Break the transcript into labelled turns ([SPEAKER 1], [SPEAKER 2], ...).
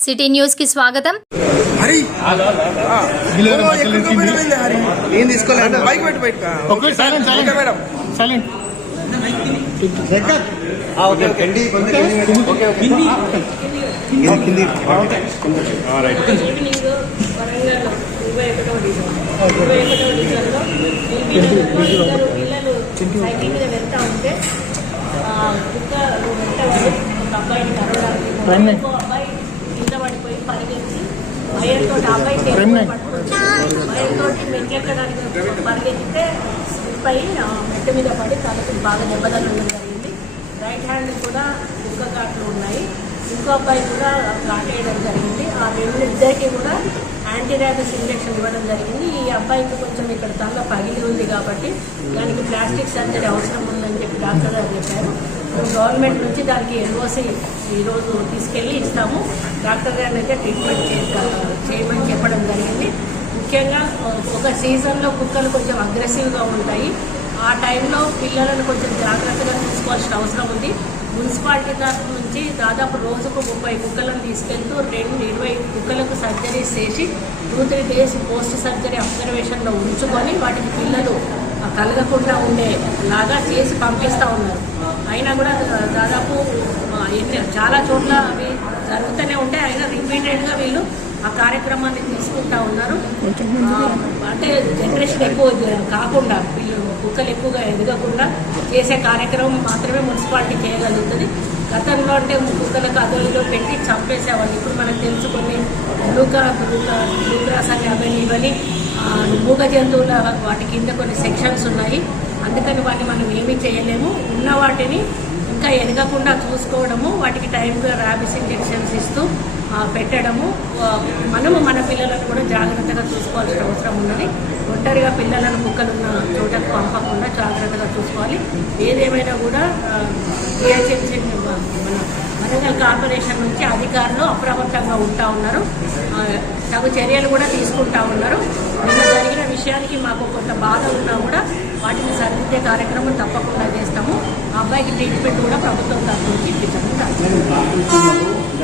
[SPEAKER 1] City న్యూస్కి స్వాగతం.
[SPEAKER 2] వెళ్తా ఉంటే ఒక అబ్బాయిని కరవడానికి
[SPEAKER 3] Prime nine.
[SPEAKER 2] ఇంకో అబ్బాయి కింద పడిపోయి పరిగెత్తి భయంతో ఆ అబ్బాయి
[SPEAKER 3] Prime
[SPEAKER 2] మెట్లెక్కడానికి పరిగెత్తితే స్లిప్ అయ్యి ఆ మెట్ట మీద పడి తలకి బాగా దెబ్బతలడం జరిగింది రైట్ హ్యాండ్ కూడా కుక్క ఘాట్లు ఉన్నాయి ఇంకో అబ్బాయి కూడా కాటేయడం జరిగింది ఆ రెండు ఇద్దరికి కూడా యాంటీ ర్యాబిస్ ఇంజెక్షన్ ఇవ్వడం జరిగింది ఈ అబ్బాయికి కొంచెం ఇక్కడ తల పగిలి ఉంది కాబట్టి దానికి ప్లాస్టిక్ సర్జరీ అవసరం ఉందని చెప్పి డాక్టర్ గారు చెప్పారు గవర్నమెంట్ నుంచి దానికి ఎన్ఓసి ఈరోజు తీసుకెళ్ళి ఇస్తాము. డాక్టర్ గారిని అయితే ట్రీట్మెంట్ చే- చేయమని చెప్పడం జరిగింది. ముఖ్యంగా ఒక సీజన్లో కుక్కలు కొంచెం అగ్రెసివ్గా ఉంటాయి. ఆ టైంలో పిల్లలను కొంచెం జాగ్రత్తగా చూసుకోవాల్సిన అవసరం ఉంది. మున్సిపాలిటీ తరఫు నుంచి దాదాపు రోజుకు ముప్పై కుక్కలను తీసుకెళ్తూ రెండు ఇరవై కుక్కలకు సర్జరీస్ చేసి two three days post surgery అబ్జర్వేషన్లో ఉంచుకొని వాటికి పిల్లలు కలగకుండా ఉండే లాగా చేసి పంపిస్తూ ఉన్నారు. అయినా కూడా దాదాపు చాలా చోట్ల అవి జరుగుతూనే ఉంటాయి. అయినా రిపీటెడ్గా వీళ్ళు ఆ కార్యక్రమాన్ని తీసుకుంటా ఉన్నారు. అంటే జనరేషన్ ఎక్కువ కాకుండా వీళ్ళు కుక్కలు ఎక్కువగా ఎదగకుండా చేసే కార్యక్రమం మాత్రమే మున్సిపాలిటీ చేయగలుగుతుంది. గతంలో అంటే కుక్కలకు అదోలో పెట్టి చంపేసేవాళ్ళు. ఇప్పుడు మనకు తెలుసు కొన్ని బ్లూకా బ్లూకా బ్లూక్రాస్ అని ఆ, మూగ జంతువుల వాటి కింద కొన్ని సెక్షన్స్ ఉన్నాయి. అందుకని వాటిని మనం ఏమీ చేయలేము. ఉన్న వాటిని ఇంకా ఎదగకుండా చూసుకోవడము వాటికి టైంగా ర్యాబిస్ ఇంజెక్షన్స్ ఇస్తూ పెట్టడము మనము మన పిల్లలను కూడా జాగ్రత్తగా చూసుకోవాల్సిన అవసరం ఉన్నది. ఒంటరిగా పిల్లలను కుక్కలు ఉన్న చోటకు పంపకుండా జాగ్రత్తగా చూసుకోవాలి. ఏదేమైనా కూడా జిహెచ్ఎంసీ మన వరంగల్ కార్పొరేషన్ నుంచి అధికారులు అప్రమత్తంగా ఉంటా ఉన్నారు. తగు చర్యలు కూడా తీసుకుంటా ఉన్నారు. నిన్న జరిగిన విషయానికి మాకు కొంత బాధ ఉన్నా కూడా వాటిని సరిదిద్దే కార్యక్రమం తప్పకుండా చేస్తాము. ఆ అబ్బాయికి ట్రీట్మెంట్ కూడా ప్రభుత్వం తరఫు నుంచి